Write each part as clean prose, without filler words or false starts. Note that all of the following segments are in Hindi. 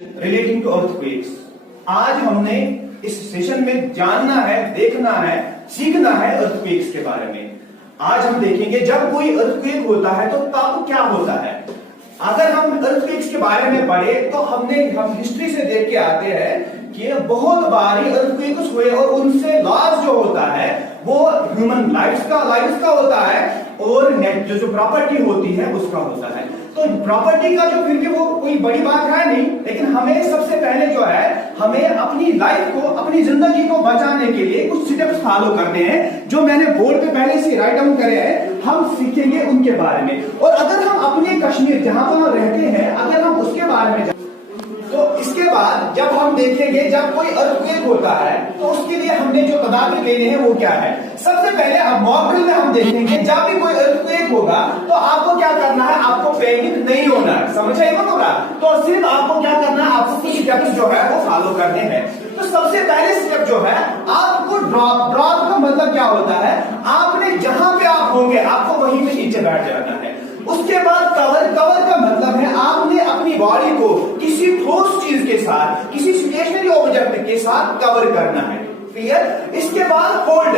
Relating to earthquakes. आज हमने इस सेशन में जानना है, देखना है, सीखना है अर्थक्वेक्स के बारे में। आज हम देखेंगे जब कोई अर्थक्वेक होता है तो तब क्या होता है। अगर हम अर्थक्वेक्स के बारे में पढ़े तो हम हिस्ट्री से देख के आते हैं कि बहुत बारी अर्थक्वेक्स हुए और उनसे लॉस जो होता है वो ह्यूमन लाइफ्स का होता है और जो प्रॉपर्टी होती है उसका होता है। तो प्रॉपर्टी का जो फिर भी वो कोई बड़ी बात है नहीं, लेकिन हमें सबसे पहले जो है हमें अपनी लाइफ को, अपनी जिंदगी को बचाने के लिए कुछ स्टेप्स फॉलो करने हैं जो मैंने बोर्ड पे पहले से राइट डाउन करे हैं। हम सीखेंगे उनके बारे में। और अगर हम अपने कश्मीर जहां पर हम रहते हैं अगर हम उसके बारे में तो इसके बाद जब हम देखेंगे जब कोई अर्थक्वेक होता है तो उसके लिए हमने जो तदाबीर लेने हैं वो क्या है। सबसे पहले अब मॉक ड्रिल में हम देखेंगे जब भी कोई अर्थक्वेक होगा तो आपको क्या करना है, आपको पैनिक नहीं होना है। समझ आएगा होगा तो सिर्फ आपको क्या करना है, आपको कुछ स्टेप्स जो है वो फॉलो करने हैं। तो सबसे पहले स्टेप जो है आपको ड्रॉप का मतलब क्या होता है, आपने जहां पे आप होंगे आपको वहीं पे नीचे बैठ जाना है। उसके बाद कवर का मतलब है आपने अपनी बॉडी को किसी ठोस चीज के साथ, किसी स्टेशनरी ऑब्जेक्ट के साथ कवर करना है। क्लियर। इसके बाद होल्ड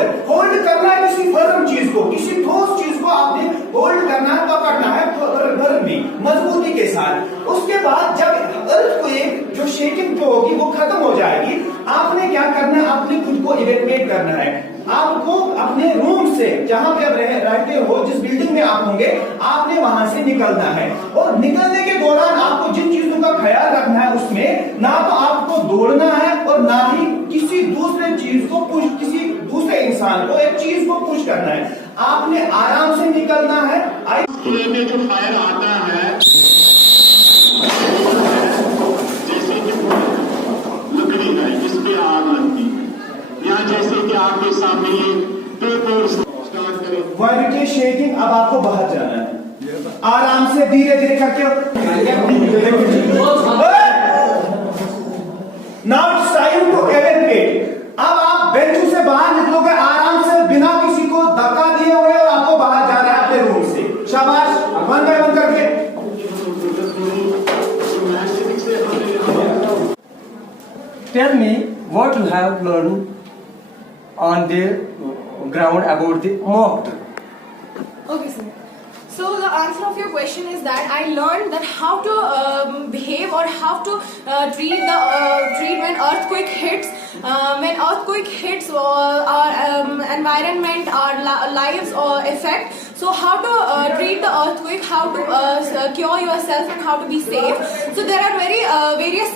करना है किसी फर्म चीज को, किसी ठोस चीज को आपने होल्ड करना है, पकड़ना है फर्मली, मजबूती के साथ। उसके बाद जब अर्थक्वेक जो शेकिंग जो होगी वो खत्म हो जाएगी, आपने क्या करना है, आपने खुद को इवैक्यूएट करना है। आपको अपने रूम से जहां पे आप रहते हो, जिस बिल्डिंग में आप होंगे, आपने वहां से निकलना है। और निकलने के दौरान आपको जिन चीजों का ख्याल रखना है उसमें ना तो आपको दौड़ना है और ना ही किसी दूसरे चीज को किसी दूसरे इंसान को एक चीज को पुश करना है। आपने आराम से निकलना है। में जो फायर आता है जैसे कि लकड़ी है जिसपे आग लगती है, या जैसे कि आपके सामने ये पेपर स्टार्ट करें। व्हाइल इट इज शेकिंग, अब आपको बाहर जाना है। आराम से धीरे धीरे करके। Now it's time to evacuate. अब आप बेंचों से बाहर निकलोगे आराम से बिना किसी को धक्का दिए हुए और आपको बाहर जाना है अपने रूम से। शाबाश, वन बाय वन करके। Tell me what you have learned on the ground about the mock drill. Okay, sir. So the answer of your question is that I learned that how to behave or how to treat when earthquake hits. When earthquake hits, our environment, our lives affect. So how to treat the earthquake, how to cure yourself, and how to be safe. So there are various